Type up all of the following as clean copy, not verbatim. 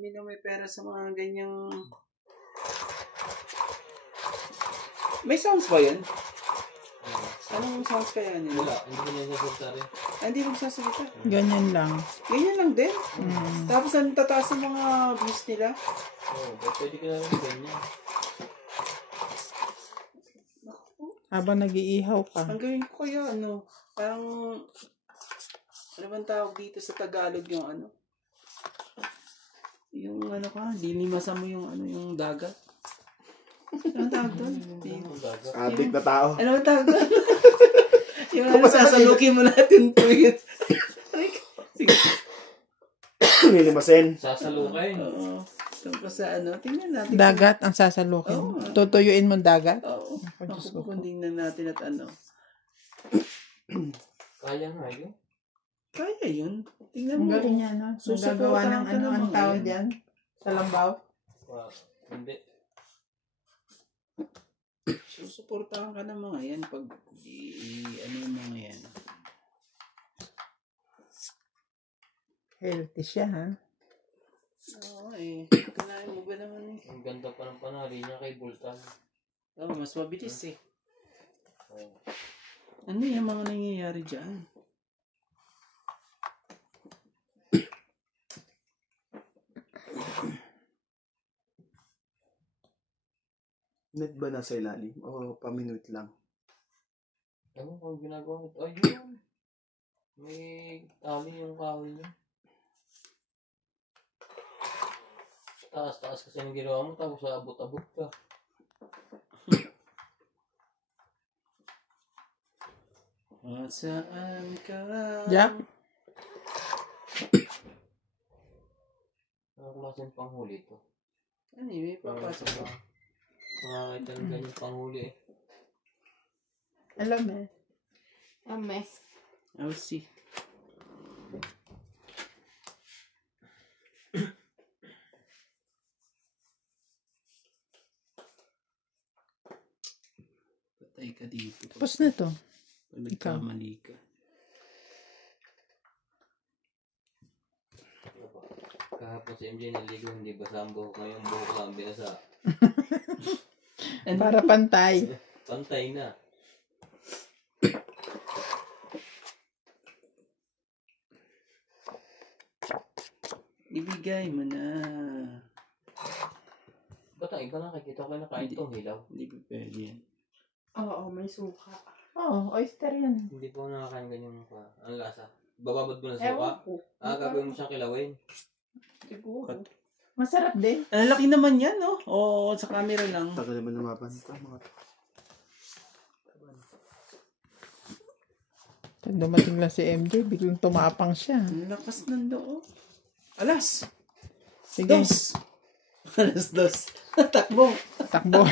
Hindi na may pera sa mga ganyang... May sounds ba yan? Anong sounds kaya nila? Wala, hindi ko niya sasalita rin. Hindi magsasalita. Ganyan lang. Ganyan lang din. Tapos ang tataas ng mga views nila. Oo, pwede ka na rin ganyan. Habang nag-iihaw ka. Ang gawin ko kaya parang... Ano bang tawag dito sa Tagalog yung Yung lilimasan mo yung dagat. Ano tawag doon? Adik na tao. Ano bang tawag doon? Yung sasalukin mo natin po yun. Sige. Nilimasin. Sasalukay. Oo. Tungkol sa tingnan natin. Dagat ang sasalukin. Oo. Tutuyuin mo dagat? Oo. Nakupukundin na natin at Kaya nga yun. Kaya yun. Tingnan Ang mo. galing niya, no? Gagawa ng ang tawag dyan? Sa lambaw? Hindi. Susuportahan ka ng mga yan pag yung mga yan. Healthy siya, ha? Oo kanain mo ba naman Ang ganda pa ng panari niya kay Bultan. Oo, mas mabilis Ano yung mga nangyayari dyan? Net ba nasa ilalim? O paminute lang? Ano kung ginagawa nito? Ayun! May tali yung kahoy niya. Taas-taas kasi yung ginawa mo, tapos abot-abot ka. Saan ka? Jack? Ano klaseng panghuli ito? Ano may papasok ko? Nakakita ng ganyan panghuli Alam eh. I'll see. Patay ka dito. Tapos na to. Pag nagkamali ka. Kahapon si MJ naligo, hindi basa ang buhok. Ngayong buhok lang binasa. Para pantay. Pantay na. Ibigay mo na. Ba't ang iba nakikita ko nakain itong hilaw? Hindi pa pwede yan. Oo, may suka. Oo, oyster yan. Hindi po nakakain ganyan pa. Ang lasa. Bababad mo na Ewan suka. ko. Gagawin mo siyang kilawin. Siguro. Masarap din. Ang laki naman yan, no? Oo, sa camera lang. Tagal naman lumabanta mga Pag dumating lang si MJ, biglang tumapang siya. Ang lakas ng loob. Alas! Sige, Dos! Alas dos. Takbo. takbo.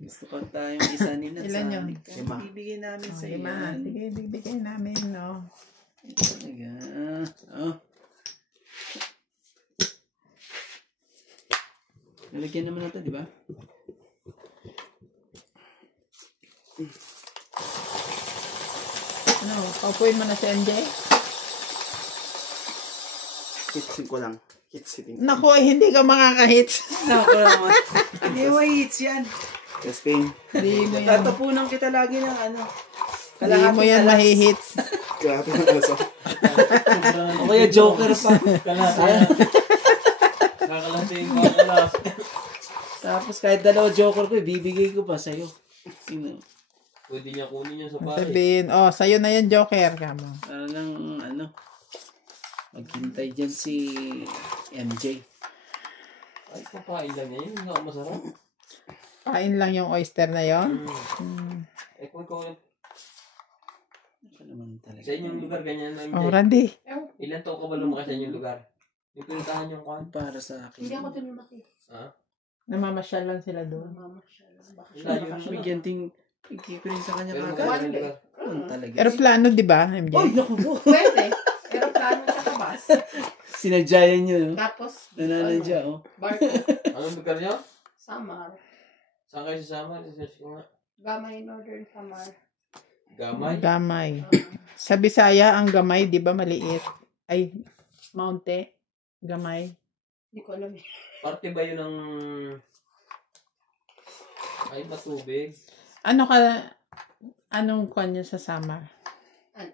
Gusto ko tayong isa nila. Ilan yun? Lima. Bibigyan namin sa iyo. Lima. Sige, bibigay namin, no? Talaga. Nalagyan naman natin, di ba? Ano, paupuin mo na si MJ? kitsin ko lang. Kitsin. Naku, hindi ka makakahits. Ako naman. Hindi mo hits yan. Testing. Hindi mo yan. Tatapunan kita lagi ng Hindi mo yan mahihits. Grabe na aso. O kaya joker pa. Kakalasing kakalas. Tapos kahit dalawa joker ko, ibibigay ko pa sa'yo. Sino? Pwede niya kunin yung sa pare. Sabihin, sa'yo na yan, Joker. Kamo. Maghintay dyan si MJ. Ay, kakain lang niya. Yun nga masarap. Kain lang yung oyster na yon. Eh kung ikaw Ano naman talaga? sa inyong lugar ganyan na MJ. Randy. Ilan taon ka ba lumaki sa inyong lugar? Yung pinuntahan yung kwan? Para sa akin. Hindi ako dun lumaki. Ha? Namamasyal lang sila doon. Mama siya lang. Baka siya Layo baka na. siya. Bigyan ting rin sa kanya Pero kagad. maganda yung lugar. Talaga. Aeroplano, di ba, MJ? Oy, naku po. Pwede. Pero plano sa kabas. Sinadyayan nyo, no? Tapos, Nananadya, barko. Anong lugar niyo? Samar. Saan kayo sa Samar? Research ko nga. Gamay Northern Samar. Gamay. Gamay. Sa Bisaya, ang gamay, di ba maliit? Ay, maunti. Gamay. Hindi ko alam eh. Parte ba yun ng... Ay, matubig? Ano ka, anong kanya sa summer?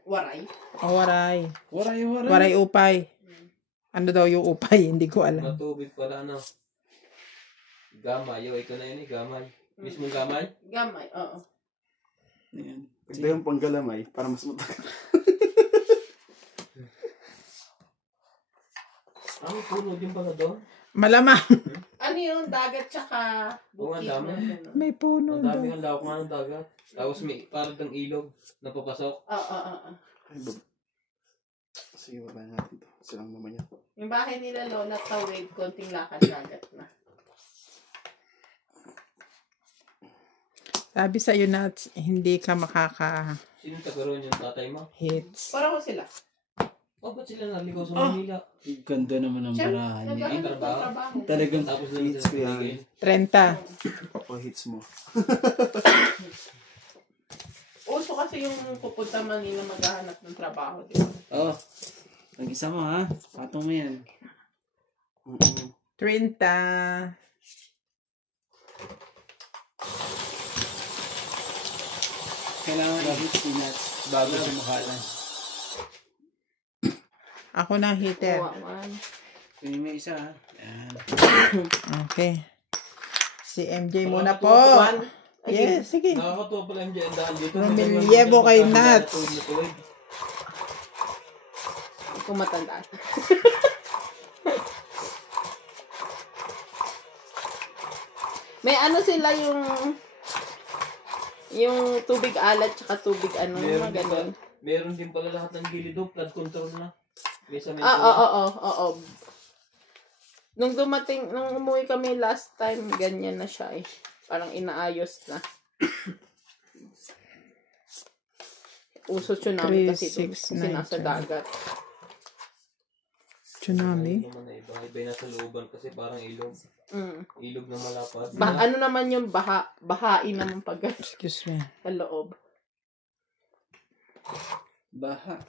Waray. O waray. Waray. Waray upay. Ano daw yung upay? Hindi ko alam. Matubig pala, no? Gamay. Yo, ikaw na yun eh, gamay. Mismong gamay? Gamay, oo. Ayan. Pagda yung panggalamay, para mas matagal. Ang puno din pala doon. Malamang. Ano yung dagat tsaka Oo, ang bukid dami. na gano'n? May puno Ang dami daw. ang lawak nga ng dagat. Tapos may parang ng ilog na papasok. Oo. Ay, sige, baba natin to. Silang naman yan. Yung bahay nila Lola tawid, konting lakad dagat na. Sabi sa'yo na hindi ka makaka-hits. Sino taga-roon yung tatay mo? Parang ko sila. Oh, ba't sila naligaw sa Manila? Ganda naman ang Siyempre, barahan niya. naghahanap ng trabaho. trabaho. Talagang Tapos na Hits ko yan. 30. Papa-hits mo. Uso kasi yung pupunta Manila maghahanap ng trabaho, di ba? Oh. Ang isa mo ha. Patong mo yan. 30. Kailangan i-hit peanuts bago sumakalan. Ako na hitter. Kawawan. Kunin mo isa ha. Yan. Okay. Si MJ muna po. Nakakatuwa Yes, sige. Nakakatuwa pala yung dyan daan dito. Rumilyevo kay Nats. Hindi ko matandaan. May ano sila yung tubig alat tsaka tubig ano, mga ganun. Meron din pala lahat ng gilid doon. Flood control na. May sa Oo. Nung umuwi kami last time, ganyan na siya eh. Parang inaayos na. Uso tsunami kasi doon. 3, 6, Kasi nasa 9, dagat. Tsunami. naman na iba. Iba na sa looban kasi parang ilog. Mm. Ilog na malapad. Ano naman yung bahain naman pag Excuse me. sa loob. Baha.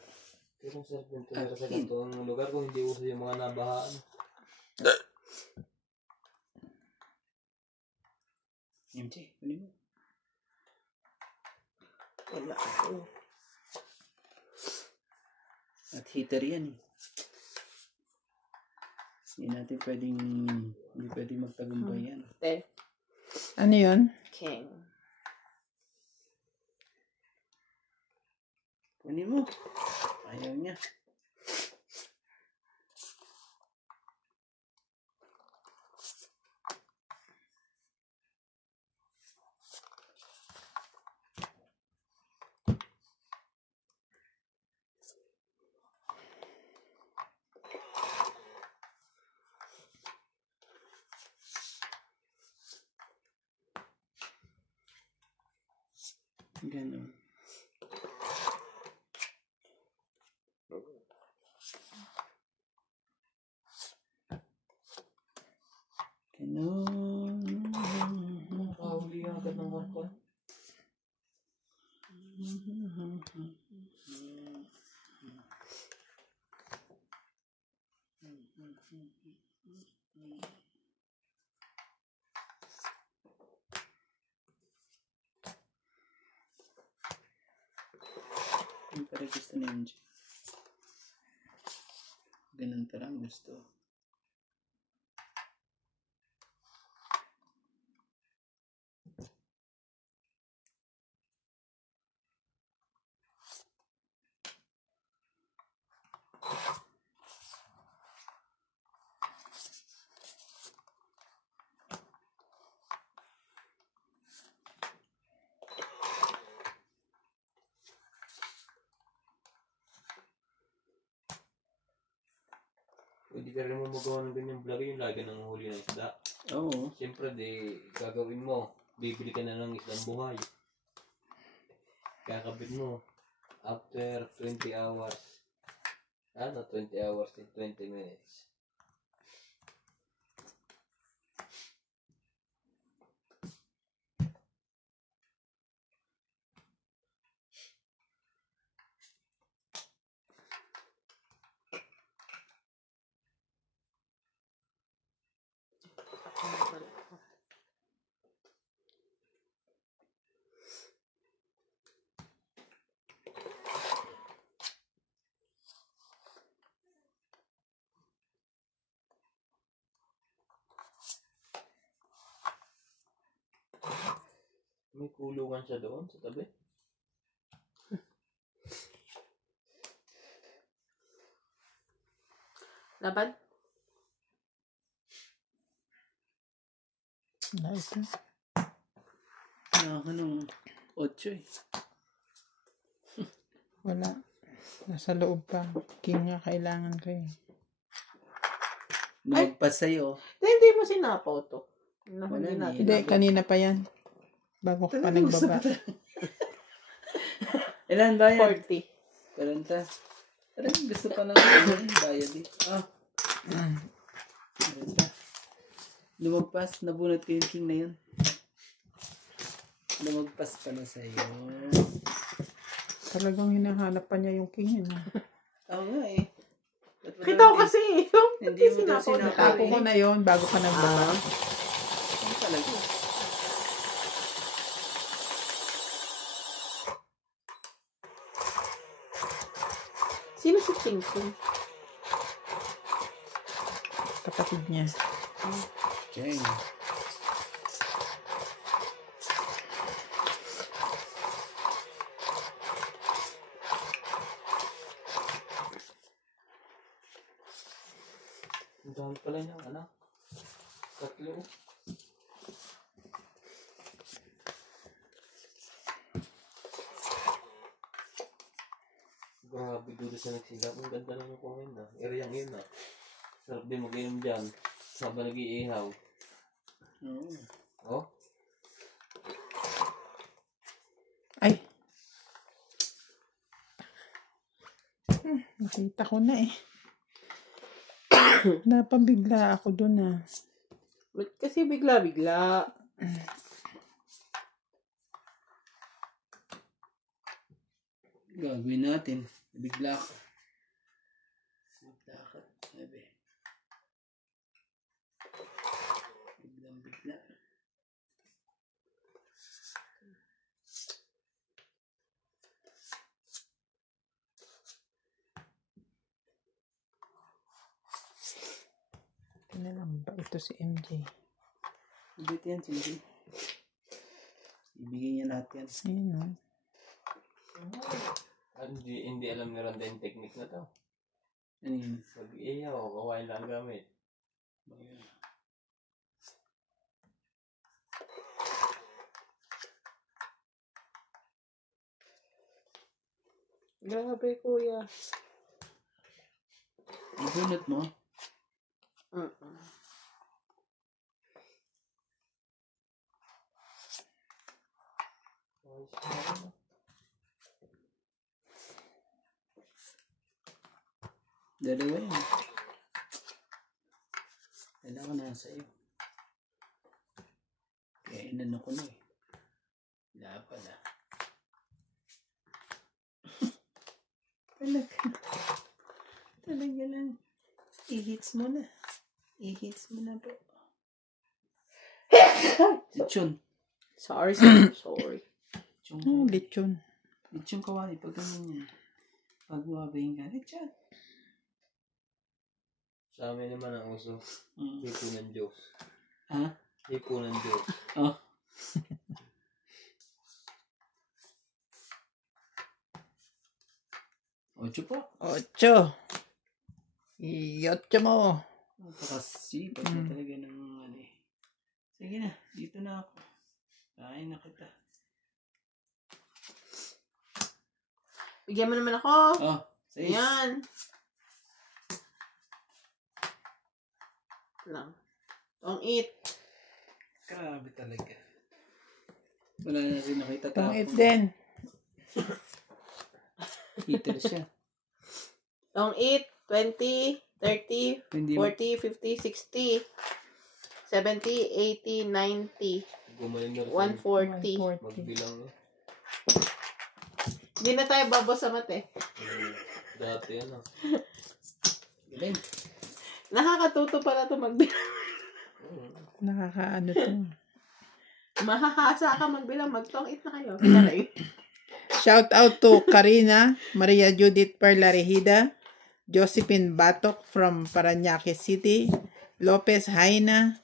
Pero sa tumira sa ganitong lugar kung hindi uso yung mga nabahaan. MJ, kunin mo. Wala. At heater yan eh. Hindi pwedeng magtagumpay yan. Ano yun? King. Kunin mo. Ayaw niya. Ganun. Nakahuli ang agad ng hardcore. Yung pala gusto ni MJ. Ganun pala ang gusto. Hindi ka rin mo magawa ng ganyang vlog yung lagi nang huli ng isda. Oo. Siyempre, gagawin mo. Bibili ka na ng isdang buhay. Kakabit mo. After 20 hours. 20 hours in 20 minutes. May kulungan siya doon sa tabi. Laban? Nice. Nakaka nung 8 eh. Wala. Nasa loob pa. King nga kailangan ko eh. Lumagpas sa'yo. Hindi mo sinapaw to. Wala Hindi na natin. Hindi, kanina pa yan. Bago ko pa nagbaba. Ilan bayad? 40. 40. Parang gusto pa ng bayad eh. Ah, Mm. 40. Lumagpas, nabunot ko yung king na yun. Lumagpas pa na sa'yo. Talagang hinahanap pa niya yung king yun. Oo nga eh. Ba't mo Kita ko daw- kasi yung Hindi mo daw sinapaw na sinapaw. Tapo ko na yun bago pa nagbaba. Ano talaga? Sino si Ching Ching? Kapatid niya. Okay. Ang dami pala niyang anak. 3. Grabe dito sa nagsilap. Ang ganda lang yung kumain na. Areang yun na. Sarap din mag-inom dyan. Habang nag-iihaw. Oo. Oh? Ay. Nakita ko na eh. Napabigla ako dun ah. Ba't kasi bigla-bigla? Gagawin natin. Bigla ka. Bigla ka. Sabi. Biglang bigla. Tinalang ba ito si MJ? Ibig yan, sige. Ibigay niya lahat yan. Ayun oh. Hindi alam ni Ronda yung technique na to. Ano yun? Mag-iihaw. Kawain lang ang gamit. Grabe, kuya. Ibunot mo. Dalawa yan. Kailangan na sa'yo. Kaya inano ko na eh. Wala pala. Talaga lang. I-hits mo na. I-hits mo na po. Lechon. Sorry, sorry. Ah, lechon. Lechon kawali. Pag ganyan yan. Pag mabayin ka, lechon. Sa amin naman ang uso. Hipo ng Diyos. Ha? Hipo ng Diyos. Oh. Ocho po. 8. Iyotcho mo. Napakasipag na talaga ng ano eh. Sige na, dito na ako. Kain na kita. Bigyan mo naman ako. Oh, sige. Ayan. Lang. Don't eat. Grabe talaga. Wala na rin nakita Itong tapon. 8 din. Heater siya. Don't eat. 20, 30, Hindi 40, 50, 60, 70, 80, 90, Gumaling na rin. 140. 140. Magbilang. Hindi na tayo babos sa mate. Dati yan ah. Galing. Nakakatuto pala ito magbilang. Nakakaano to. Mahahasa ka magbilang. Mag-tong eat na kayo. Kaya Shout out to Karina, Maria Judith Perla Regida, Josephine Batok from Parañaque City, Lopez Haina,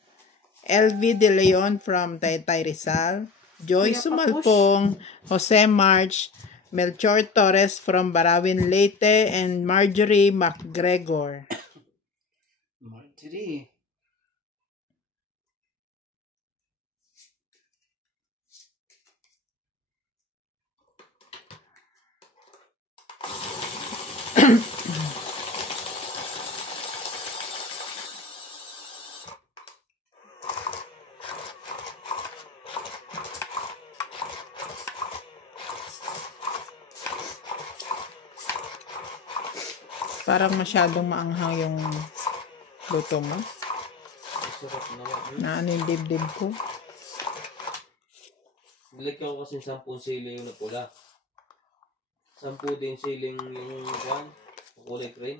LV De Leon from Taytay Rizal, Joy Kaya pa-push. Sumalpong, Jose March, Melchor Torres from Barawin, Leyte, and Marjorie McGregor. Marjorie. Parang masyadong maanghang yung luto mo. Sarap naman. Na ano yung dibdib ko. Nilagyan ko kasi 10 sili yung napula. 10 din siling yung kulay green.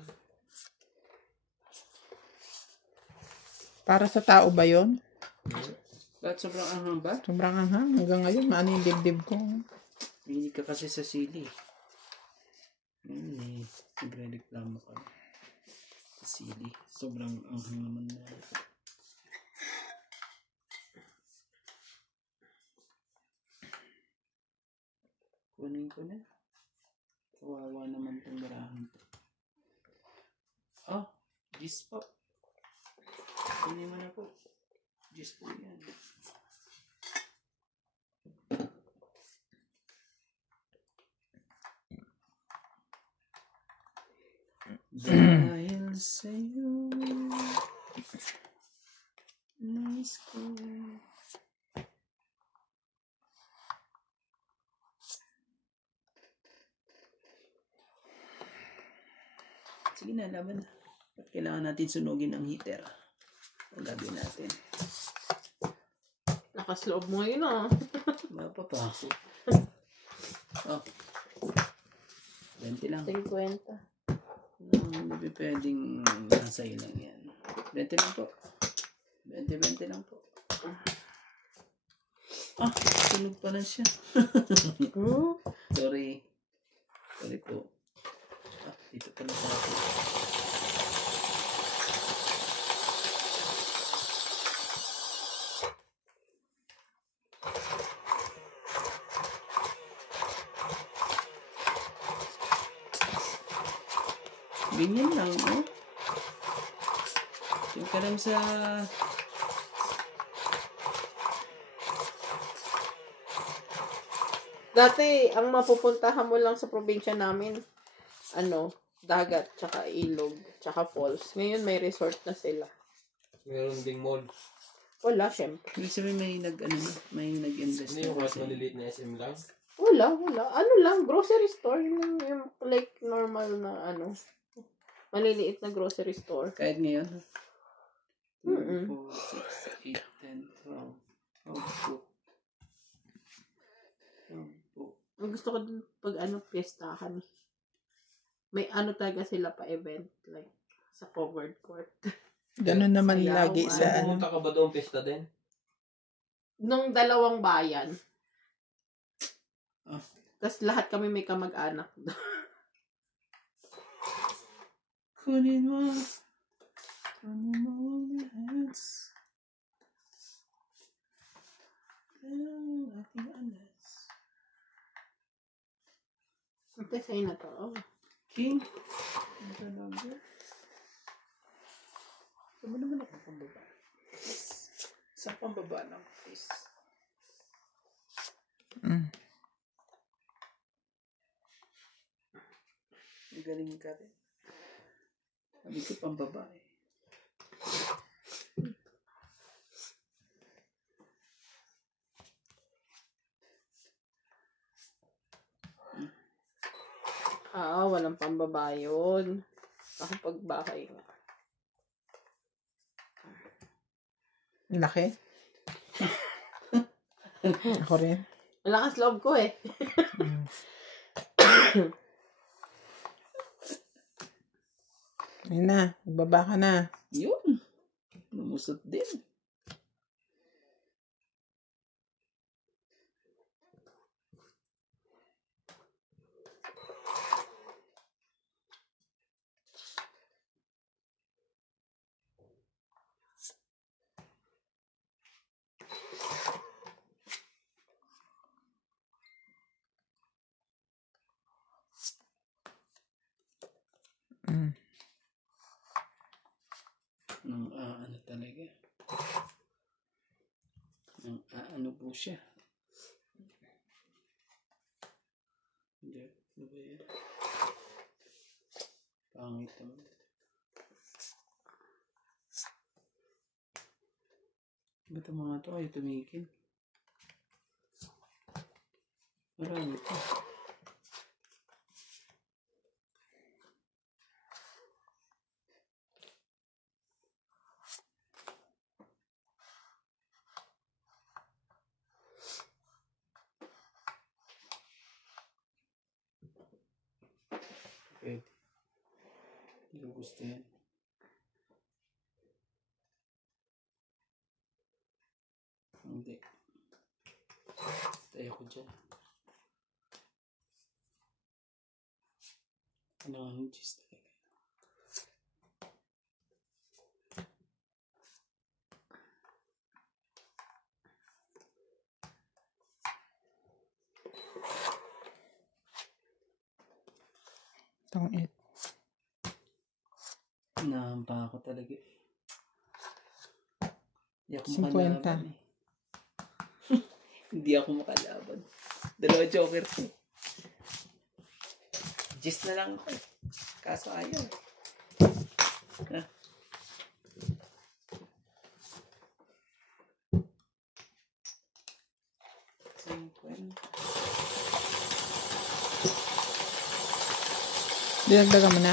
Para sa tao ba yon? Bakit sobrang anghang ba? Sobrang anghang. Hanggang ngayon, maano yung dibdib ko. Hindi ka kasi sa sili. Nagre-reklamo ka. Sa sili. Sobrang anghang naman na. Kunin ko na. Kawawa naman itong barahan to. Oh, gis po. Kunin mo na po. Gis po yan. Dahil sa'yo nais ko. Sige na, laban na. Ba't kailangan natin sunugin ang heater? Ang gagawin natin. Lakas loob mo yun Mapapa. Oh. 20 lang. 50. Hindi pwedeng nasa iyo lang yan. 20 lang po. 20 lang po. Ah, sunog pa na siya. Sorry. Sorry po. Ah, dito pa na sa akin. Ganyan lang, oh. Yung ka lang sa... Dati, ang mapupuntahan mo lang sa probinsya namin, dagat, tsaka ilog, tsaka falls. Ngayon, may resort na sila. Meron ding mall. Wala, syempre. Ibig sabihin may nag-invest. Hindi yung kahit maliliit na SM lang. Wala. Ano lang, grocery store. Yung like, normal na, maliliit na grocery store. Kahit ngayon? 2, Mm-mm. 4, 6, 8, 10, 12. Oh, po. Ang gusto ko din pag piyestahan. May talaga sila pa event. Like, sa covered court. Ganun naman Sayaw, lagi sa Pumunta ka ba doon pesta din? Nung 2 bayan. Ah. Tapos lahat kami may kamag-anak. Kunin mo ang hands. Ang aking anas. Ito sa'yo na to. King? Ang talaga. Saan mo naman ako pambaba? Sa pambaba ng face. Magaling ka rin. Sabi ko pambaba eh. Walang pambaba yun. Ako pagbakay nga. laki. Ako rin. Malakas loob ko eh. Ayun na, magbaba ka na. Yun. Lumusot din. po siya. Hindi. Ano ba yan? Pangit naman. Ba't ang mga to ay tumigil? Marami pa. Pwede. Hindi ko gusto yan. Hindi. Tayo ko dyan. Ano ang cheese talaga? Itong it. Nahampa ako talaga eh. Hindi ako 50. makalaban eh. Hindi ako makalaban. Dalawa jokers eh. Gis na lang ako eh. Kaso ayaw. Ha? Dinagdagan mo na?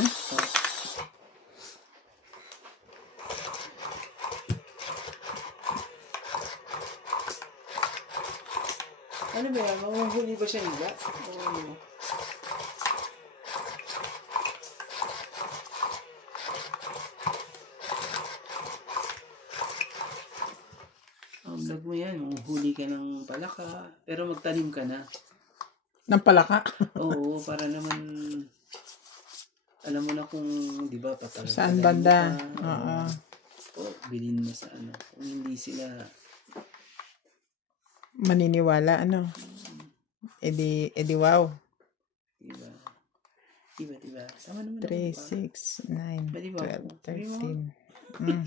Ano ba yan? Mahuhuli ba siya nila? Oo. Ang vlog mo yan, mahuhuli ka ng palaka. Pero magtanim ka na. Ng palaka? Oo, para naman alam mo na kung, di ba, patagal. Saan banda? Oo. O, bilhin mo sa ano. Kung hindi sila Maniniwala, ano? Edi wow. Diba? Diba? Tama naman 3, ako, 6, 9, Bali ba 12, ako? Sabi mo? 13.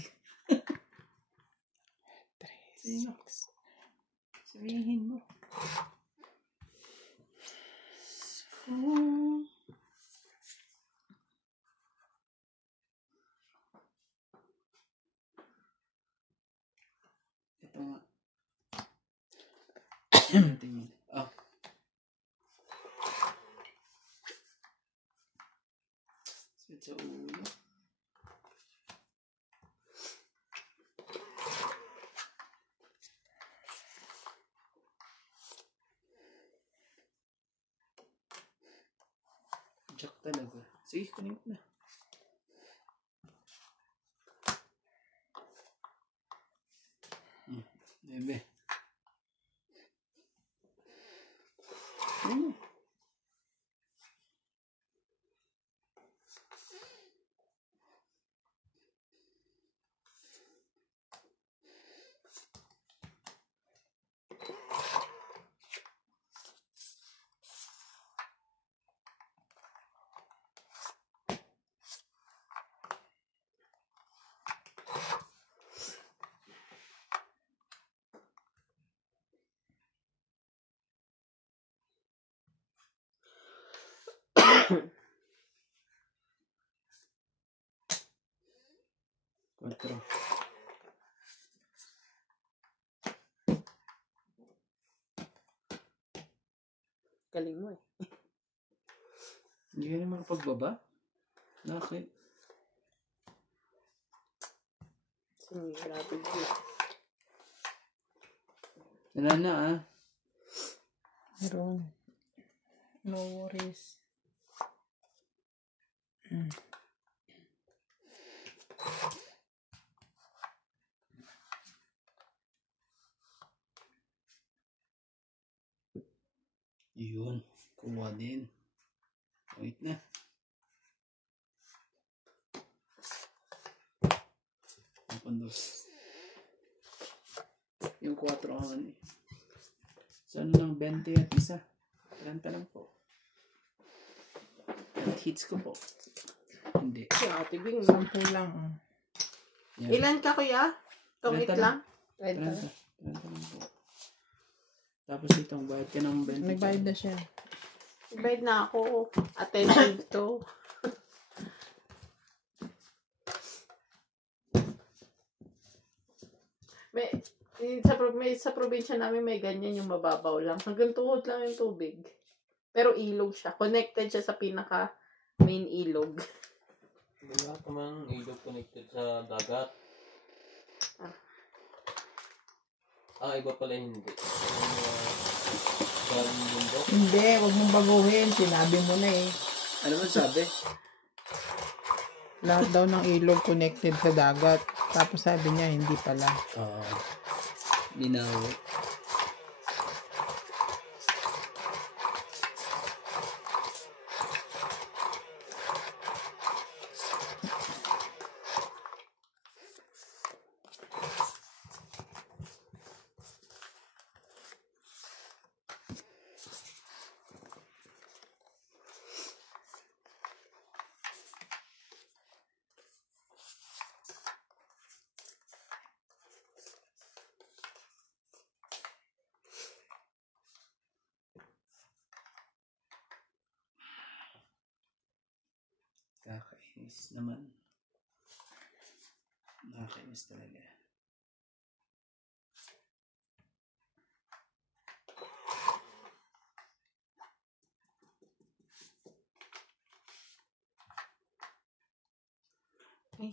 3, Sabi mo. 6. Sabihin mo. Ito nga. Tingin. Ah. Sweet sa ulo. Jack talaga. Sige, kunin ko na. Bebe. Quatro. Galing mo eh. Hindi ka na makapagbaba? Bakit? Grabe ko. Wala na ah. Meron. No worries. Yun. Kuha din. Wait na. Ang pandos. Yung 4 ang eh. So ano lang 20 at isa. 30 lang po. At hits ko po. Hindi. Si Ate Bing. 10 lang. Yan. Ilan ka kuya? Tungit 30 lang? 30 lang po. Tapos itong bayad ka ng 20. Nagbayad na siya. Bayad na ako. Attentive to. Sa probinsya namin may ganyan yung mababaw lang. Hanggang tuhod lang yung tubig. Pero ilog siya. Connected siya sa pinaka main ilog. Wala kamang ilog connected sa dagat. Iba pala hindi. Galing bundok. Hindi, wag mong baguhin. Sinabi mo na eh. Ano man sabi? Lahat daw ng ilog connected sa dagat. Tapos sabi niya, hindi pala. Binawi. Nakakainis naman. Nakakainis talaga. Ay.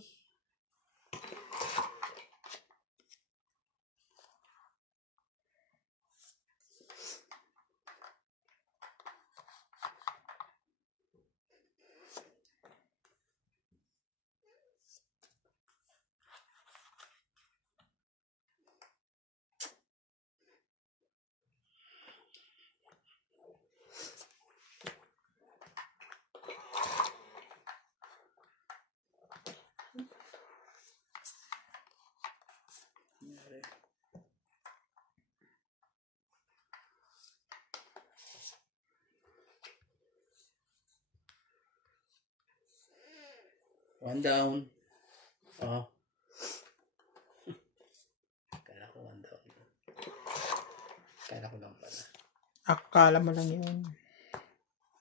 Nangyari. One down. Kala ko one down. Kala ko lang pala. Akala mo lang yun.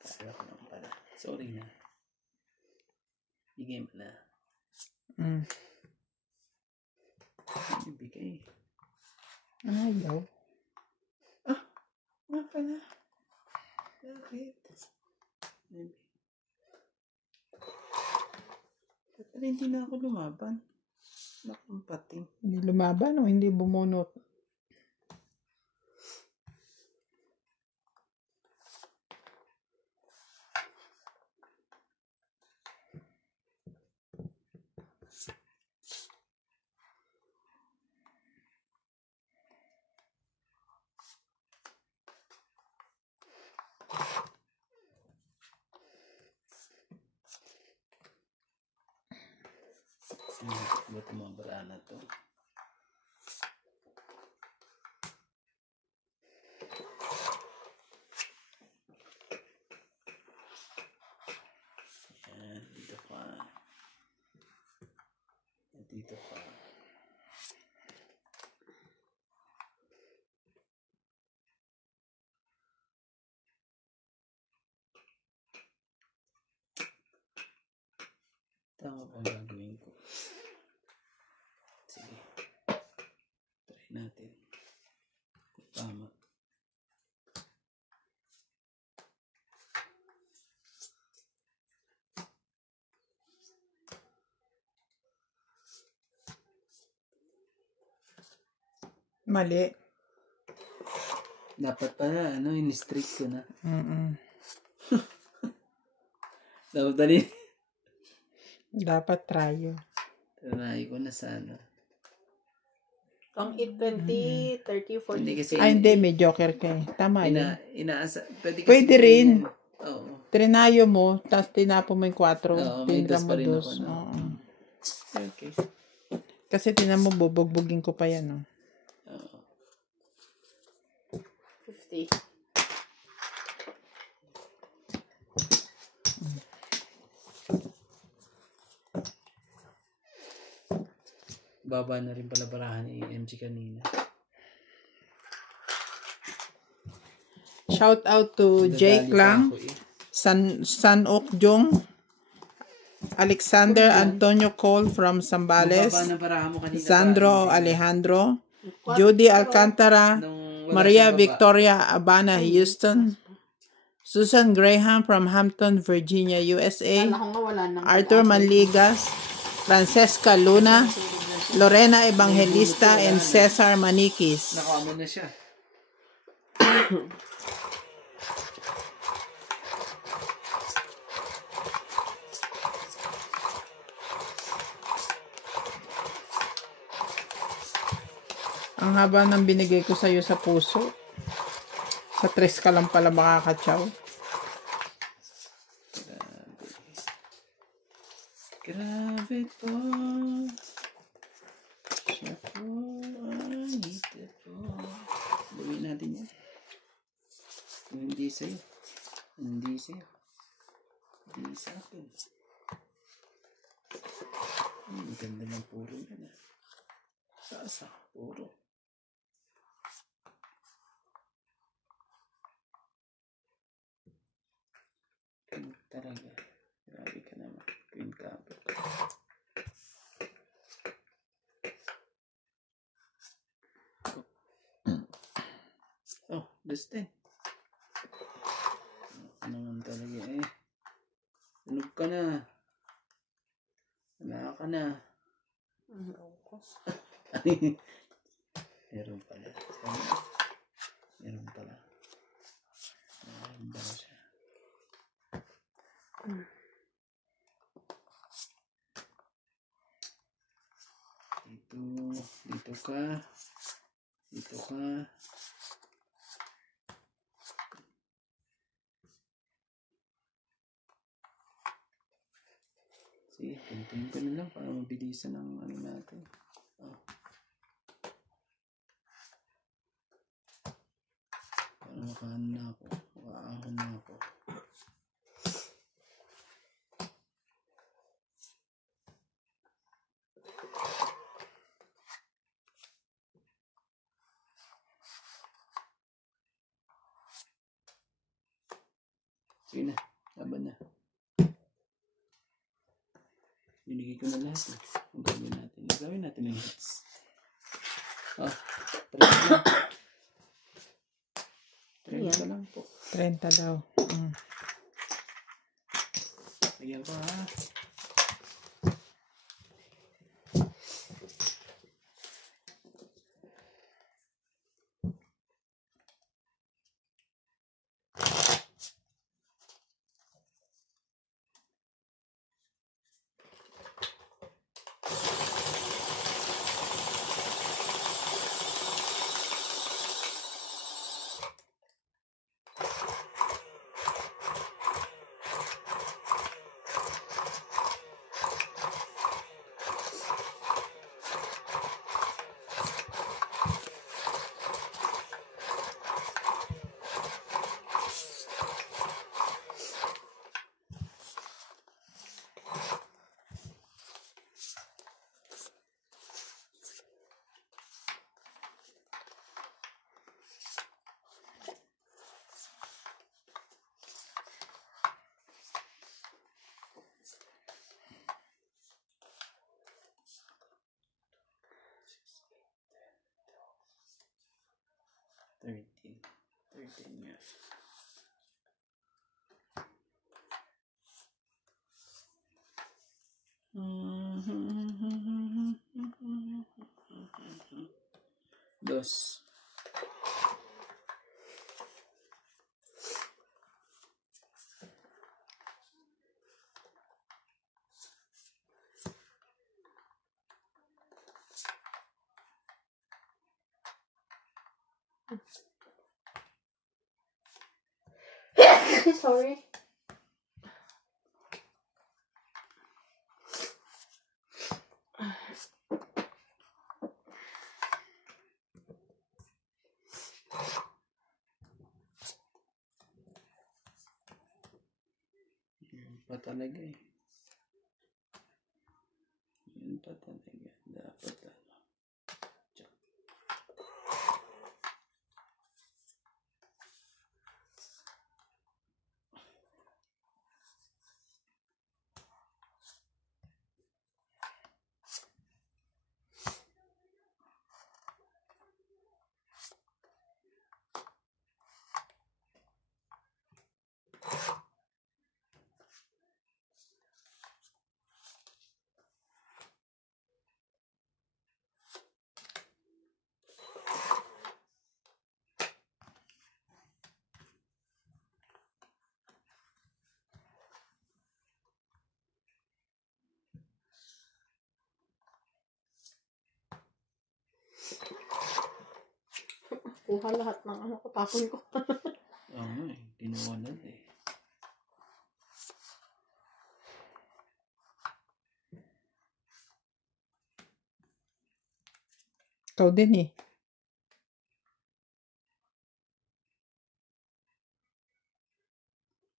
Kala ko lang pala. Sorry na. Bigay mo na. Ibigay. Ayaw. Nga pala. Bakit? Ba't pala hindi na ako lumaban? Nakampating. Hindi lumaban o hindi bumunot. Ba't mga barana to? Yan, dito ka. Dito ka. Tama ba ang gagawin ko? Sige. Try natin. Kung tama. Mali. Dapat pala, in-streak ko na. Dapat dali. Dapat try. Try ko na sana. Pang 8, 20, 30, 40. Hindi kasi, Hindi, may joker ka eh. Tama yun. pwede kasi Pwede rin. Oo. Trinayo mo, tapos tinapo mo yung 4. Oo, may Tinra dos mo pa rin dos. ako, no? Oo. Okay. Kasi tinan mo, bubugbugin ko pa yan. Oo. 50. Baba na rin pala barahan ni MG kanina. Shout out to Jake Lang, San Ok Jong, Alexander Antonio Cole from Zambales, Mababa na para mo kanina. Sandro Alejandro, Judy Alcantara, Nung wala Maria sa baba. Victoria Abana Houston, Susan Graham from Hampton, Virginia, USA, Kala ko nga wala nang Arthur Manligas, Francesca Luna, Lorena Evangelista, and Cesar Manikis. Nakaamo na siya. Ang haba ng binigay ko sa'yo sa puso. Sa 3 ka lang pala makakatsaw. Grabe po. Siya po ang hita po. Gawin natin yan. Kung hindi sa'yo. Hindi sa'yo. Hindi sa akin. Ganda ng puro yan. Sasa. Puro. Talaga. Grabe ka naman. Queen Campbell. Oh, Dustin. Ano naman talaga eh. Tunog ka na. Wala ka na. Meron pala. Meron pala. Meron pala siya. Dito ka. Dito ka. Sige, tuntunin ko na lang para mabilisan ang ano natin. Oh. Para makaano na ako. Makaahon na ako. Sige na, laban na. Binigay ko na lahat eh. Ang gawin natin. Ang gawin natin ng hits. Oh, 30 lang. 30 lang po. 30 daw. Ayan ko ha. Thirteen nga. Dos. Sorry. Yun pa talaga eh. Yun pa talaga. Dapat ano. Check. kinukuha lahat ng ano ko, tapon ko. Oo nga eh. Kinuha na eh. Ikaw din eh.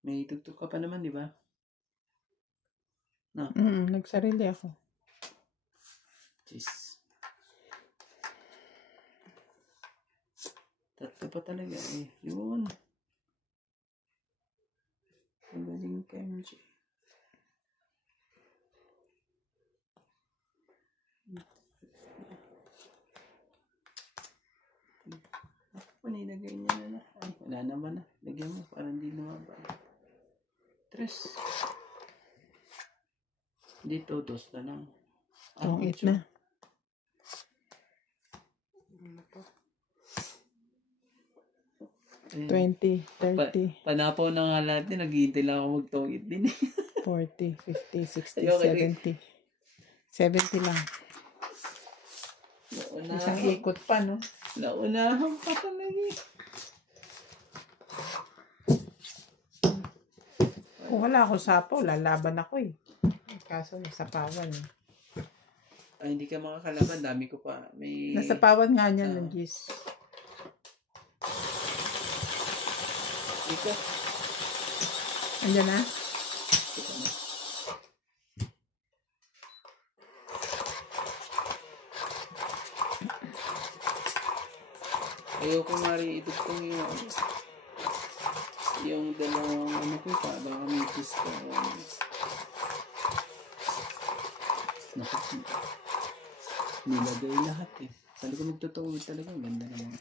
May tugtog ka pa naman, di ba? Nagsarili ako. Jeez. Tatlo pa talaga eh. Yun. Magaling ka, MJ. Ako, nilagay niya na. Ay, wala naman na. Lagyan mo, para hindi lumabas. 3. Dito, 2 na lang. Ang 8 na. Ano to? 20, 30, Panapaw na nga lahat din. Naghihintay lang ako magtongit din. 40, 50, 60, Ayoko, 70. 70 lang. Isang ikot pa, no? Naunahan pa talaga eh. Kung wala ako sapaw, lalaban ako eh. Kaso nasapawan eh. Ay, hindi ka makakalaban. Dami ko pa. May... Nasapawan nga niya ng Gis. Ito. Andiyan na? Ito na. Ayoko nga rin itugtong yung dalawang ano ko pa. Baka may kiss ka. Naku. Nilagay lahat eh. Sabi ko magtutungit talaga. Ang ganda naman.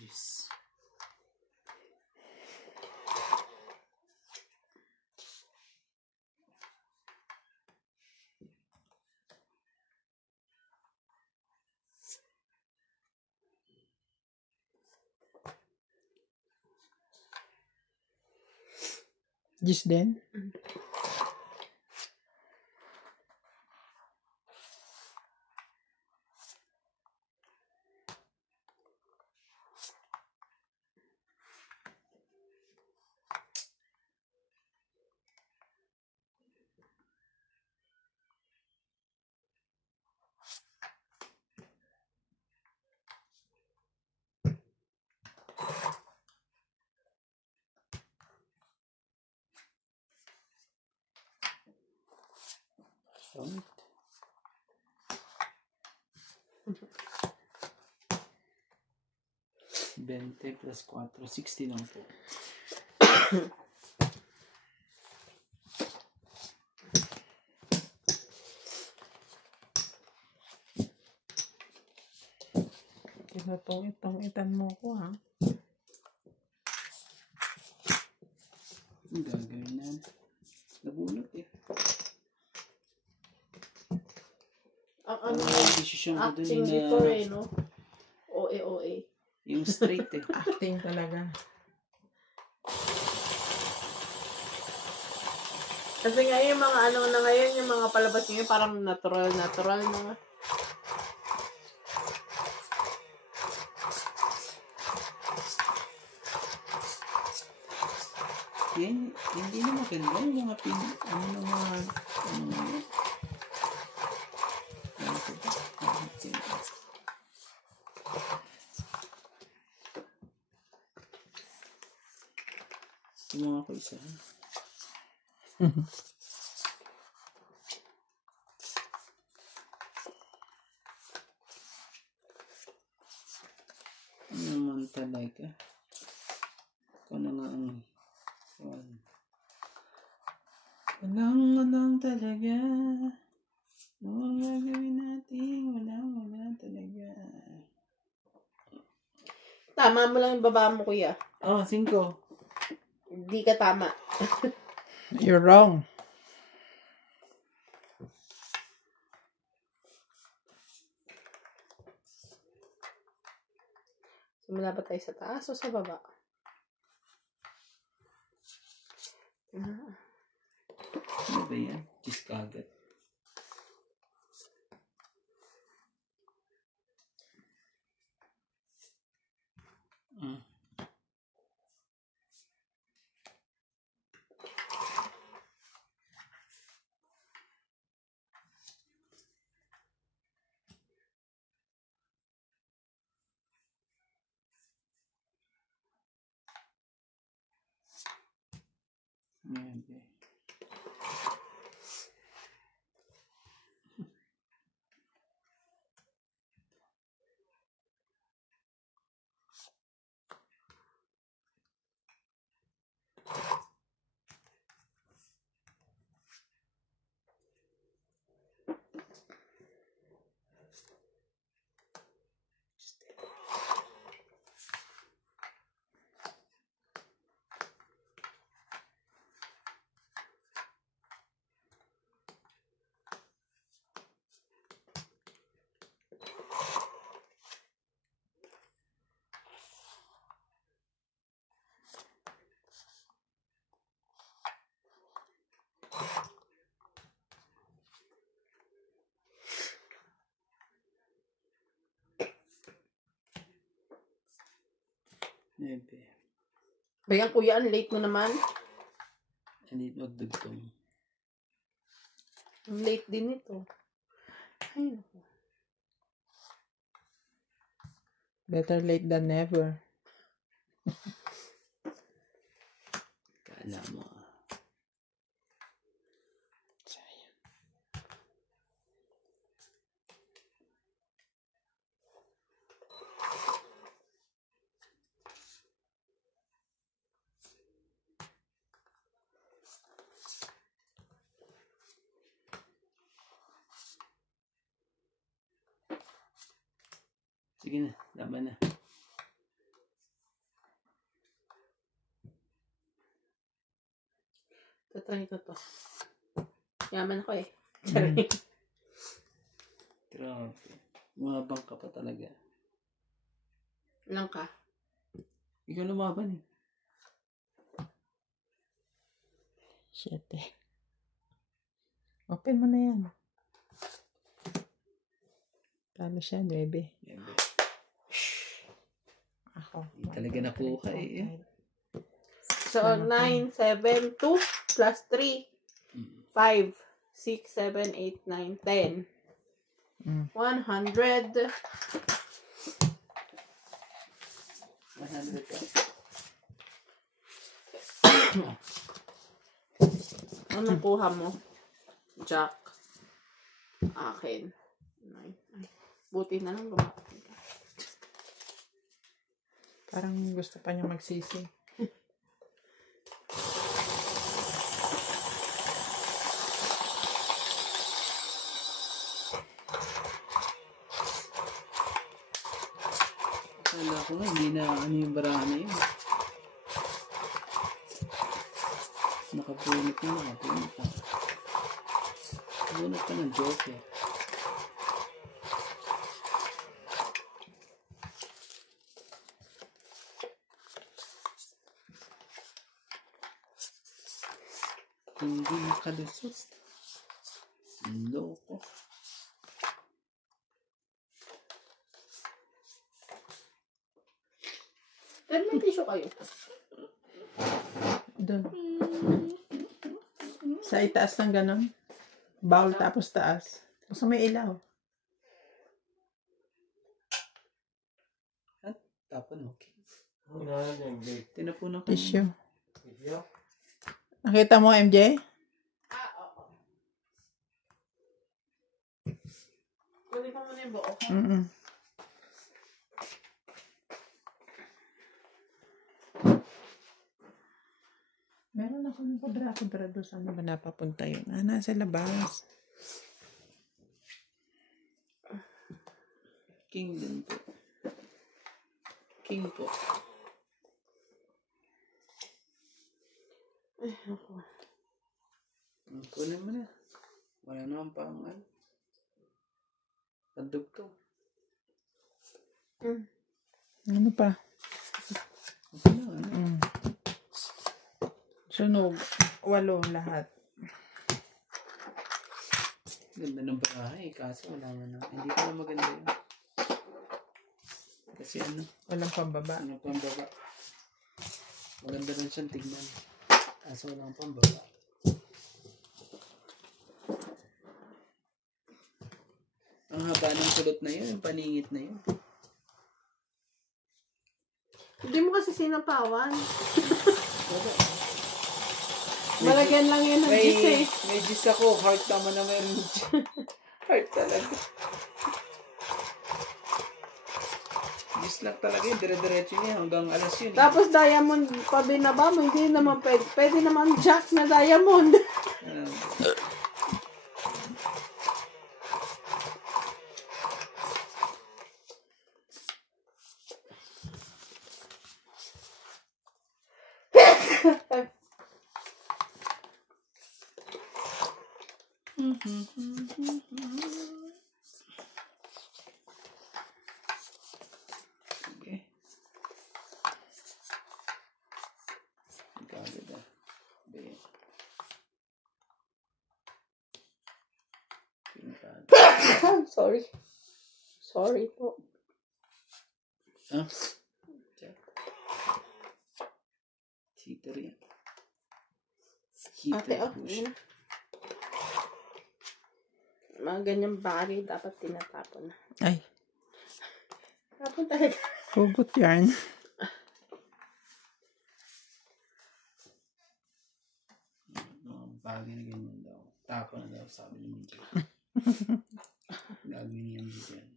Yes. Gis din? Solid. Bente plus 4, 60 lang po. Tinutong-itan mo ko ha. Ang gagawin na. Nabunot eh. Ang ano, Ang desisyon ko dun acting na... before eh, no? OA. Yung straight eh. Acting talaga. Kasi nga yung mga ano na ngayon, yung mga palabas ngayon, parang natural na. Yan, hindi na maganda yung mga ano na mga, ano ko ba? Yung mga ko isa. Ano naman talaga? Ikaw na nga ang walang talaga. Ano ang gagawin natin? Wala talaga. Tama mo lang yung baba mo, kuya. Oh, 5. Hindi ka tama. You're wrong. Simula ba tayo sa taas o sa baba? Ano ba yan? Just kagat. Maybe. Maybe. Bayan, kuya, ang late mo naman. I need magdugtong. Ang late din ito. Ay, naku. Better late than never. Kala mo. Sige na, laban na. Tatry ko to. Yaman ko eh. Grabe. Umabang ka pa talaga. Lang ka. Ikaw lumaban eh. 7. Open mo na yan. Talo siya, 9. Maybe. Ako. Hindi talaga nakuha eh. So, 9, 7, 2, plus 3, 5, 6, 7, 8, 9, 10. 100. 100 ka. Anong kuha mo? Jack. Akin. 9. Buti na lang lumakas ka. Parang gusto pa niya magsisi. Kala ko nga, hindi na ano yung barahan na yun. Nakabunot na. Bunot ka ng joker. Hindi makalusot. Loko. Pero may tissue kayo. Doon. Sa itaas ng ganon. Bawal tapos taas. Basta may ilaw. Tapon, okay. Wala na yung gate. Tinapunan ko. Tissue. Video? Nakita mo, MJ? Oo. Kunin ko muna yung buo. Mm-mm. Meron ako ng kubra doon. Saan ba napapunta yun? Nasa labas. King din po. King po. Ay, ako. Kunin mo na. Wala naman pa ang ano. Pandugtong. Ano pa? Okay na, ano? Sunog. 8 lahat. Ganda ng bahay. Kaso wala mo na. Hindi pala maganda yun. Kasi ano, Walang pambaba. ano pang baba. Maganda rin siyang tignan. Kaso walang pang baba. Ang haba ng kulot na yun, yung paningit na yun. Hindi mo kasi sinapawan. Wala. Malagyan lang yan ng May, gis eh. may gis ako. Heart naman na mayroon dyan. Heart talaga. Gis lang talaga yun. Dire-diretso niya hanggang alas yun. Tapos diamond pa binaba mo, hindi naman pwede. Pwede naman jack na diamond. Okay. Gagod ah. Be. Pintado. Sorry. Sorry po. Ah? Check. Heater yan. Ate, Heater oh. push. Yun. Mga ganyang bagay dapat tinatapon. Ay, Tapon talaga. hugot yarn. Mga bagay na ganyan daw. Tapo na daw sabi ni Minji. Gagawin niya dito yan.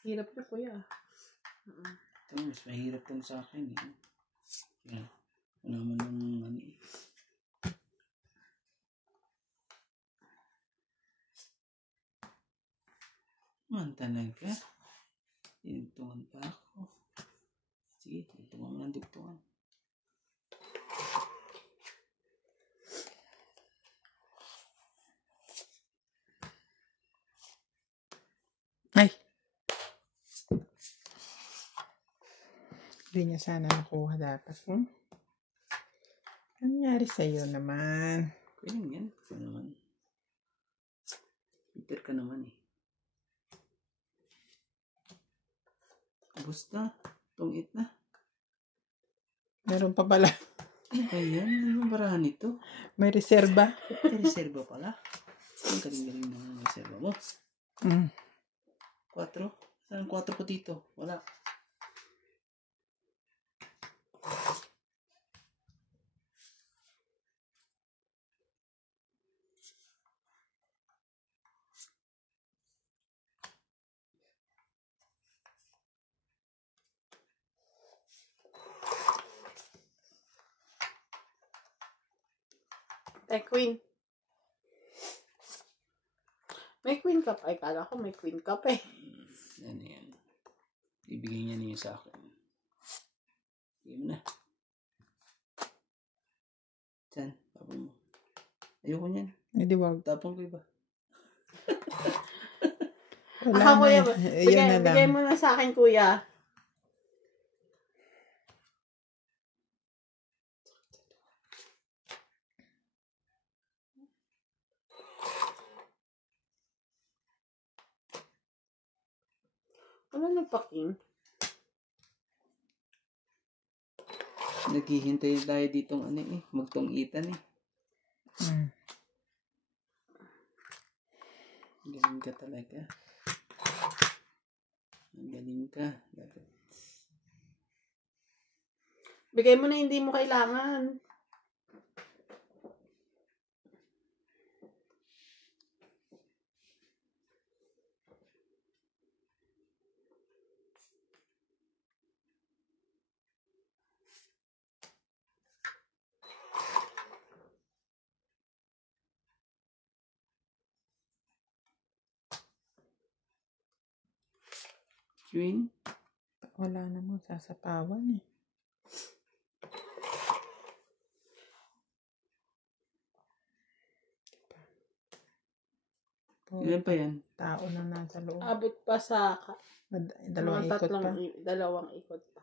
Hirap na kuya. Ito, mas mahirap tong sa akin eh. Yan. Wala man ng ano eh. Man talaga. Tinugtungan pa ako. Sige, tugtungan mo ng tugtungan. Ay. Hindi niya sana nakuha dapat. Ano nangyari sa'yo naman? Pwede yan. Ano naman. Peter ka naman eh. Ubus na. Tungit na. Meron pa pala. Ayan, anong barahan nito? May reserba. May reserva pala. Ang galing-galing ng reserva mo. 4? Saan ang 4 ko dito? Wala. Ay, queen. May queen cup. Ay, kala ko may queen cup eh. Yan yan. Ibigay niya niyo sa akin. Sige mo na. Diyan, tapon mo. Ayoko niyan. Hindi wag. Tapon ko iba. Wala Aha, na. kuya. Yun na lang. Bigay mo na sa akin, kuya. Wala nagpaking. Naghihintay tayo ditong ano eh. Magtong-itan eh. Mm. Galing ka talaga. Galing ka. Bigay mo na hindi mo kailangan. Queen? Wala namang sasapawan eh. Ilan pa yan? Tao na nasa loob. Abot pa sa Dalawang mga ikot pa. dalawang ikot pa.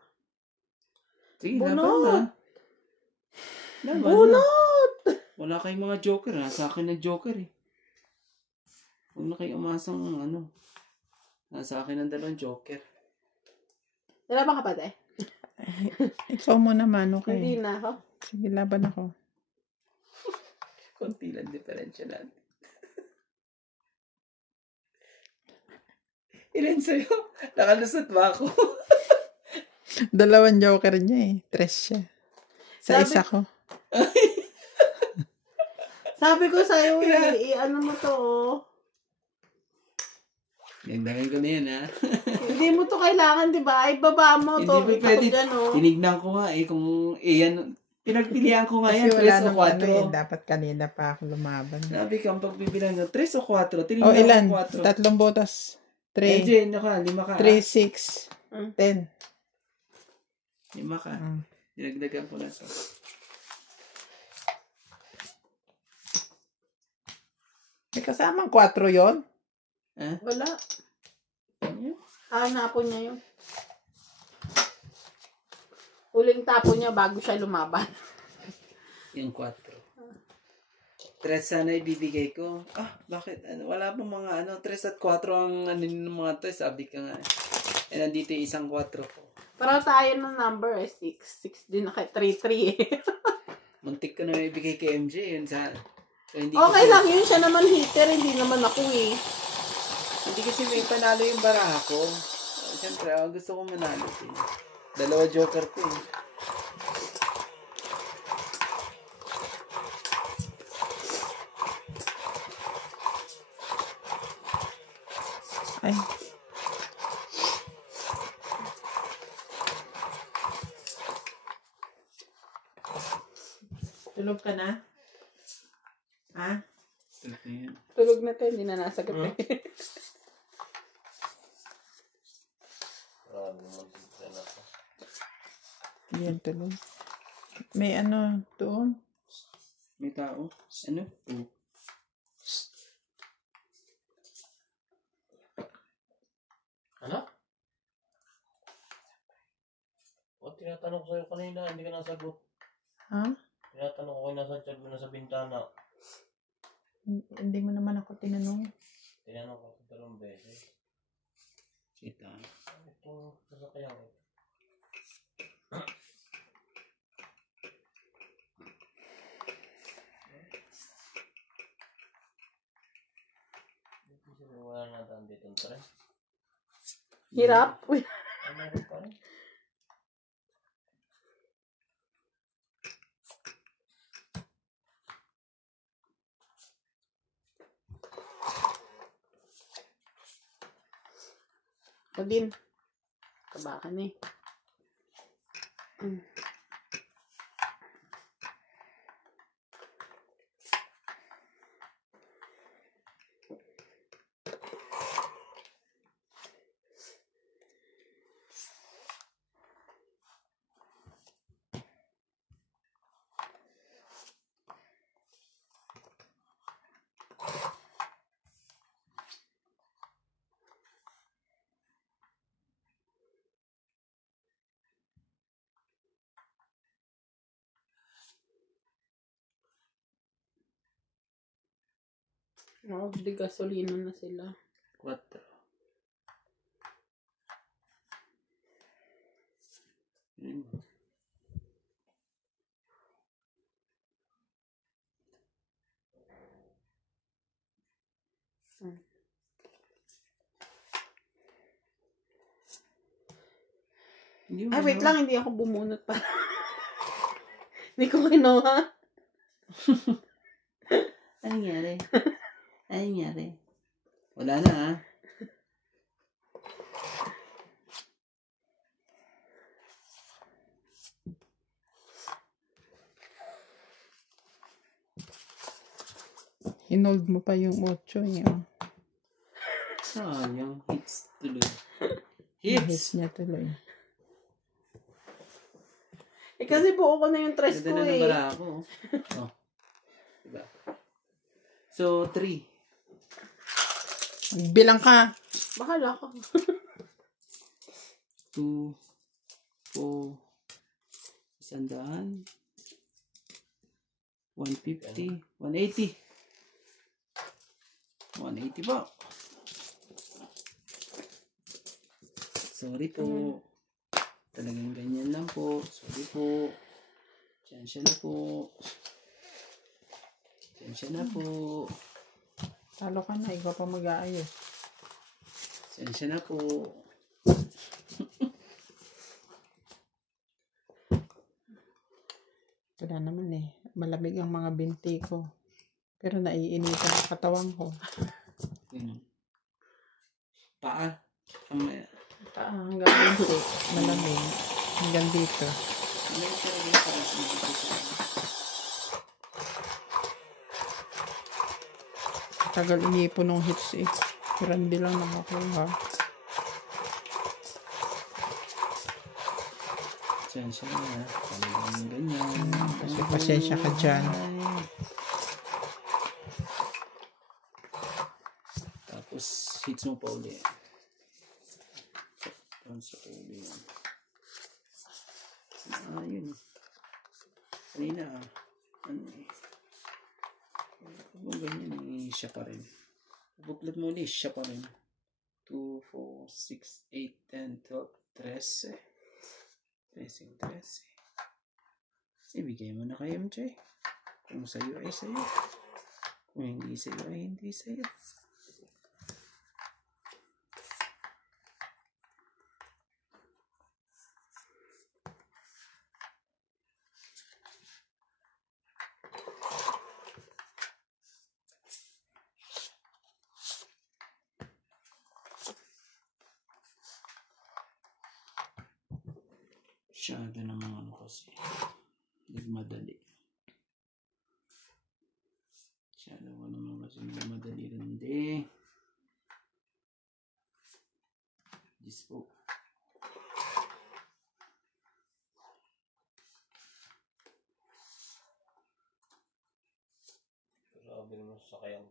Sige, Bunot! laban na. Laban na. Bunot! Wala kayong mga joker ha. Sa akin na joker eh. Huwag na kayo umasang ano. Nasa akin ang dalawang joker. Nalaban ka pa, te? Ikaw mo naman, okay? Hindi na ako. Sige, laban ako. Konti lang diferensya natin. Ilan sa'yo? Nakalusot ba ako? Dalawang joker niya eh. Tres siya. Sa Sabi- isa ko. Sabi ko sa'yo, ano mo to, oh. Nagdagan ko na yan ha. Hindi mo to kailangan, di ba? Ay, baba mo Hindi to. ba May pwede? takot yan, oh. Tinignan ko nga eh kung yan. Pinagpilihan ko nga Kasi yan. 3 wala o nang ano eh. 4. Dapat kanina pa ako lumaban. Sabi ka, ang pagbibilang ng 3 o 4. O Tinignan ilan? ko 4. Tatlong botas. Eh, 3, Jen, ano ka? 5 ka. 3, 6, Mm. 10. 5 ka. Dinagdagan ko na to. May kasamang 4 yon. Wala. Ano? Hanapon niya yun. Huling tapo niya bago siya lumaban. Yung 4. 3 sana ibibigay ko. Bakit? Ano, wala pang mga 3 at 4 ang ano ng mga to. Sabi ka nga. Eh, nandito yung isang 4 ko. Pero tayo ng number eh, 6. 6 din na kay 3-3 eh. Muntik ko na may ibigay kay MJ. Yun sa... So, hindi Okay kasi, lang yun, siya naman hitter, hindi naman ako eh. Hindi kasi may panalo yung baraha ko. Siyempre, gusto ko manalo. Eh. 2 joker ko eh. Ay. Tulog ka na? Ha? Tulog na yan. Tulog na tayo, hindi na nasa gabi. Yan tulog. May ano doon? May tao? Ano? Ano? O, tinatanong ko sa'yo kanina, hindi ka nasagot. Ha? Tinatanong ko kayo nasa chat mo, nasa bintana. Hindi mo naman ako tinanong. Tinanong ko sa 2 beses. Kita. Itong sasakyan ko. Wala natin dito ng 3. Hirap. Uy, Ano pa rin? Odin. Kabakan eh. Oo, di gasolina na sila. 4. Yun. Hindi mo Ay, wait ginawa. lang, hindi ako bumunot pa. Hindi ko kinuha. Ano nangyari? Ano nangyari? Wala na ah. Hinold mo pa yung 8 niya. Sayang. Hits tuloy. Hits Hits! niya tuloy. Eh, kasi buo ko na yung tres Ganda ko na ng eh. bara ako. Oh. Diba? So, 3. Bilang ka. Bahala ka. 2, 4, 100, 150, 180. 180 ba? Sorry po. Talagang ganyan lang po. Sorry po. Tiyensya na po. Tiyensya na po. Talo ka na. Ikaw pa mag-aayos. Tiyensya na po. Wala naman eh. Malamig ang mga binti ko. Pero naiinitan ang katawan ko. Yun. Paa. Kamaya. Hanggang binti. Malamig. Hanggang dito. May talaga yung paa sa mga paa. Tagal inipon ng hits eh. Pero hindi lang nakakuha. Tiyensya na. Talagang ganyan. Kasi pasensya ka dyan. Tapos, hits mo pa uli. Sa uli yan. Yun. Kanina ano eh. Kung ganyan eh, siya pa rin. Buklat mo ulit, siya pa rin. 2, 4, 6, 8, 10, 12, 13. 13. Ibigay mo na kay MJ. Kung sa'yo ay sa'yo. Kung hindi sa'yo ay hindi sa'yo. Masyado namang ano kasi. Nagmadali. Masyado ko naman kasi nagmadali rin. Diyos po. Grabe naman sa sakyan.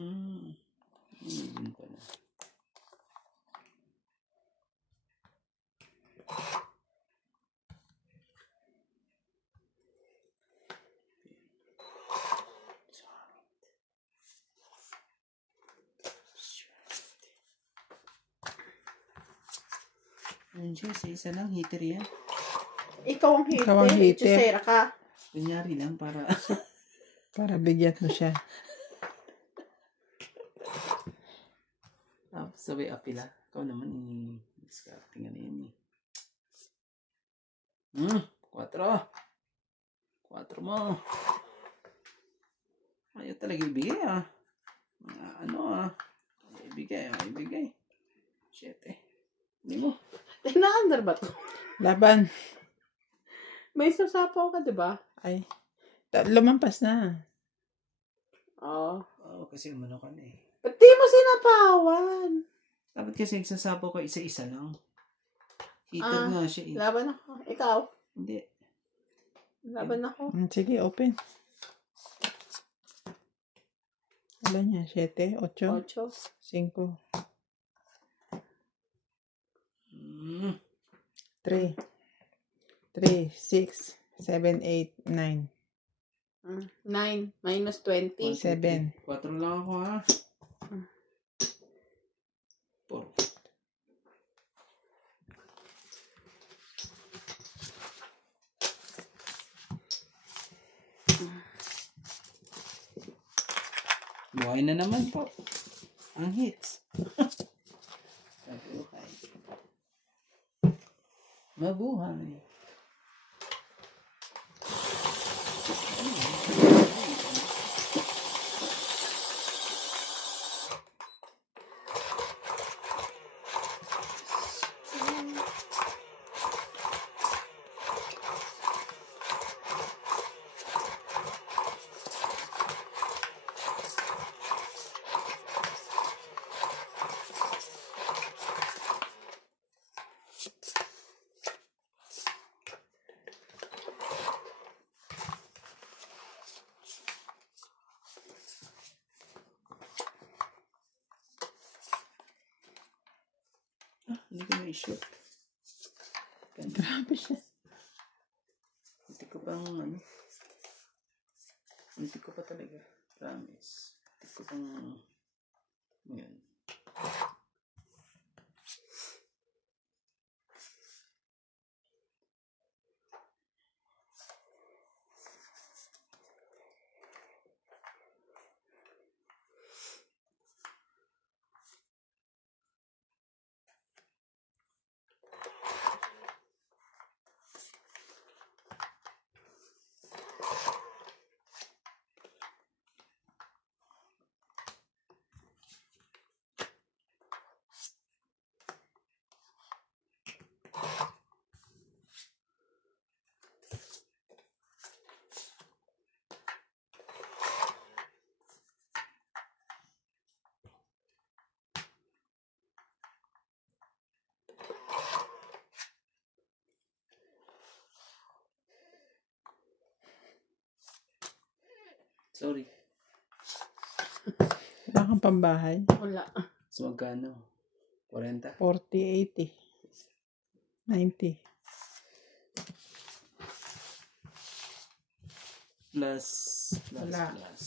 Yun pala. Andiyan, sa isa lang, heater yan. Ikaw ang hater. Ikaw ang hater. Hechicera ka. Kunyari lang para... Para bigyan mo siya. sabay apila. Ikaw naman discarding ano yan eh. 4. 4 mo. Ayaw talaga ibigay ah. Ibigay. 7. Hindi mo. Na-under ba to? Laban. May sasapaw ka, di ba? Ay. Lumampas na. Oo. Oo, kasi umano ka na eh. Ba't di mo sinapawan? Dapat kasi nagsasapaw ka isa-isa lang. Heater nga siya eh. Laban ako. Ikaw? Hindi. Laban ako. Sige, open. Wala niya. 7, 8, 8. 5, 3, 6, 7, 8, 9. 9 minus 20. 7. 4 lang ako ha. 4. Buhay na naman po. Ang hits. Mabuhay. Mabuhay. Hindi ko na-shoot. Grabe siya. Hindi ko pang ano. Hindi ko pa talaga. Promise. Hindi ko pang yun. Sorry. Wala kang pambahay. Wala. So, magkano? 40? 40, 80. 90. Plus. Wala. Plus.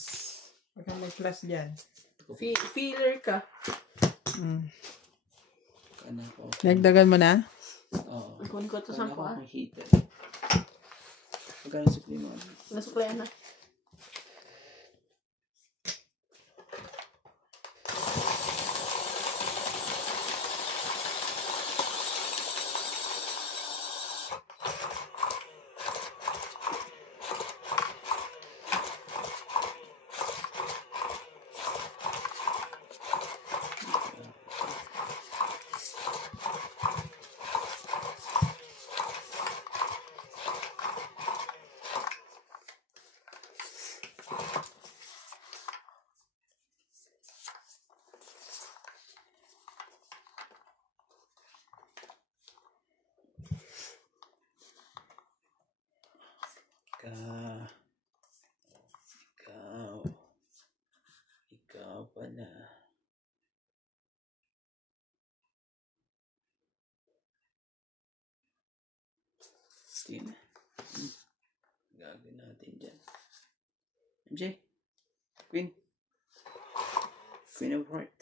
Huwag kang may plus dyan. Feeler ka. Ano ko? Nagdagan mo na? Oo. Kunin ko ito sa Wala kuha. akong heater. Magkano sukli mo? Nasuklian na. Ikaw pala. Sige na. Gagawin natin dyan. MJ. Queen. Queen of Heart.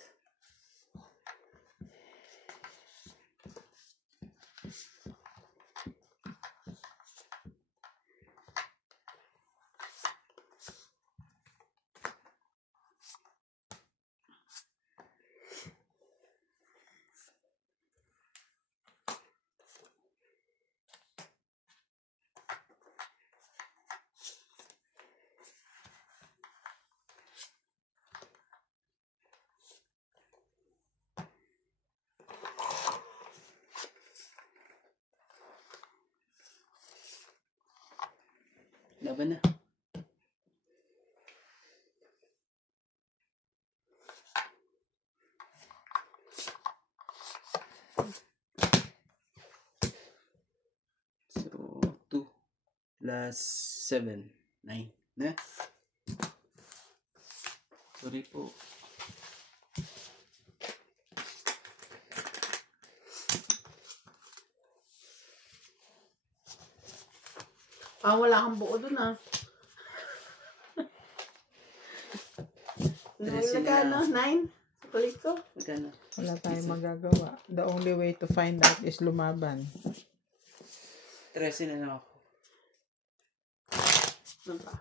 Laban na. So, 2 plus 7, 9. Na? Sorry po. Wala kang buo dun ah. magkano? 9? Sa kulit ko? Magkano? Wala tayong magagawa. The only way to find out is lumaban. 13 na lang ako. Ano pa?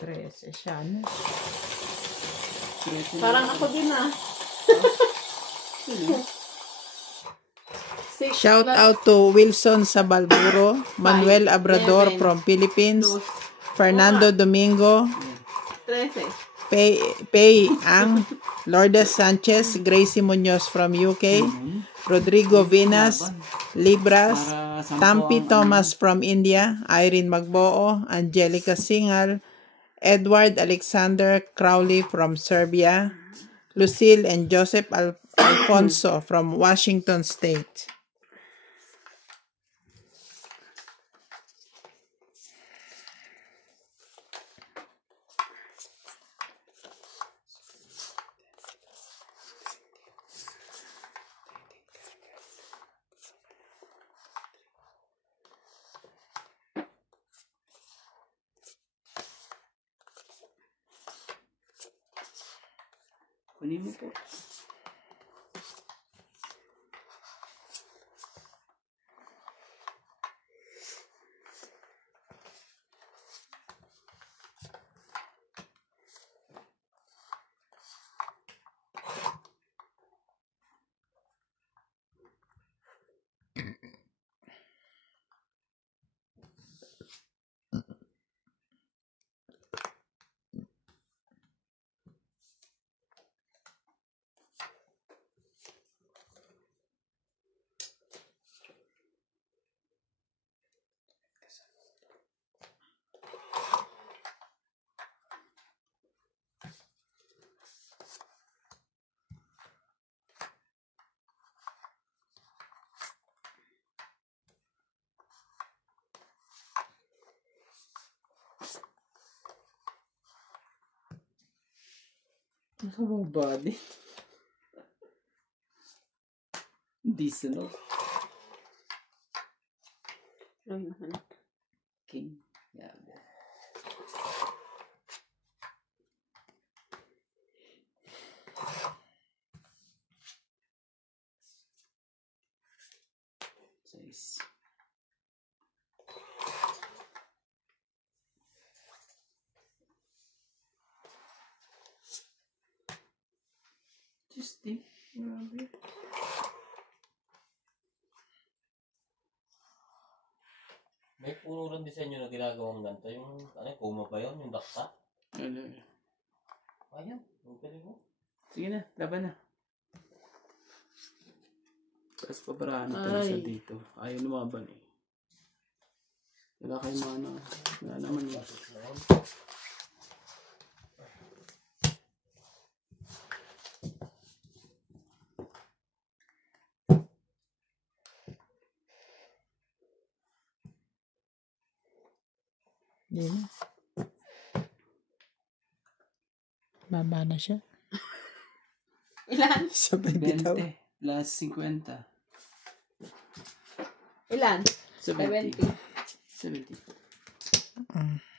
13 siya, ano? 13 na Parang lang ako din ah. Six Shout plus out to Wilson Sabalburo, Manuel Abrador 11, from Philippines, dos, Fernando Domingo, 13. Pei Ang, Lourdes Sanchez, Gracie Munoz from UK, Rodrigo Vinas, Libras, Para 10 Tampi ang- Thomas from India, Irene Magboo, Angelica Singal, Edward Alexander Crowley from Serbia, Lucille and Joseph Alfonso from Washington State. Kunin mo po. Ano ba body? Decent, no? Ano naman? King. Yeah. Size. Just think. Grabe. May puno rin din sa inyo na ginagawang ganito. Yung, ano, kuma ba yun? Yung dakta? Ano? Ayan, yung galing mo. Sige na, laban na. Tapos paparaan natin siya Ay. dito. Ayaw lumaban eh. Wala kayong mana. Wala naman eh. Di na. Baba na siya. Ilan? Sabay bitaw. 20 plus 50. Ilan? 70. 70. 70. Mm.